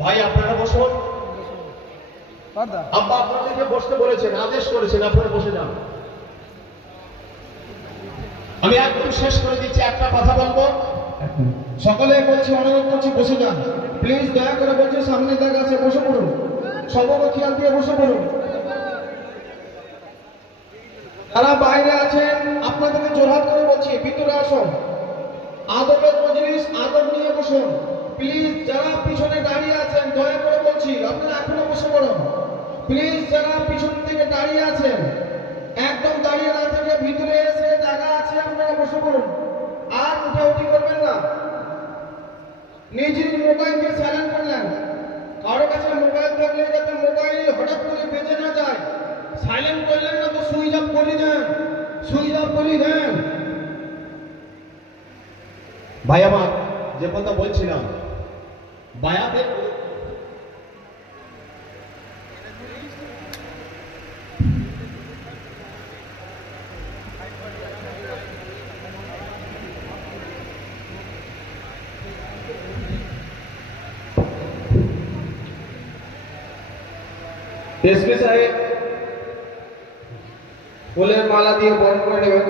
ভাই আপনারা বসুন। আব্বা আপনাদেরকে বসতে বলেছেন, আদেশ করেছেন, আপনারা বসে যান। আমি একদম শেষ করে দিচ্ছি, একটা কথা বলবো। সকলে বলছি, অনুরোধ করছি, বসে যান প্লিজ, দয়া করে বলছি, সামনে জায়গা আছে, বসে পড়ুন, সবারও খেয়াল দিয়ে বসে পড়ুন। যারা বাইরে আছেন আপনাদেরকে জোরহাত করে বলছি, ভিতরে আসুন, আদবের মজলিস, আদব নিয়ে বসুন প্লিজ। যারা পিছনে দাঁড়িয়ে আছেন দয়া করে বলছি, আপনারা এখনো বসে পড়ুন প্লিজ। যারা পিছন থেকে দাঁড়িয়ে আছেন একদম দাঁড়িয়ে না থেকে ভিতরে এসে জায়গা আছে আপনারা বসে পড়ুন, আর উঠাউঠি করবেন না। নিজের মোবাইলকে সাইলেন্ট করলেন, কারো কাছে মোবাইল থাকলে যাতে মোবাইল হঠাৎ করে বেজে না যায়, সাইলেন্ট করলেন না তো সুইচ অফ করে দেন, সুইচ অফ করে দেন। ভাই আমার যে কথা বলছিলাম, বায়াতে এসপি সাহেব ফুলের মালা দিয়ে বরণ করে নেবেন।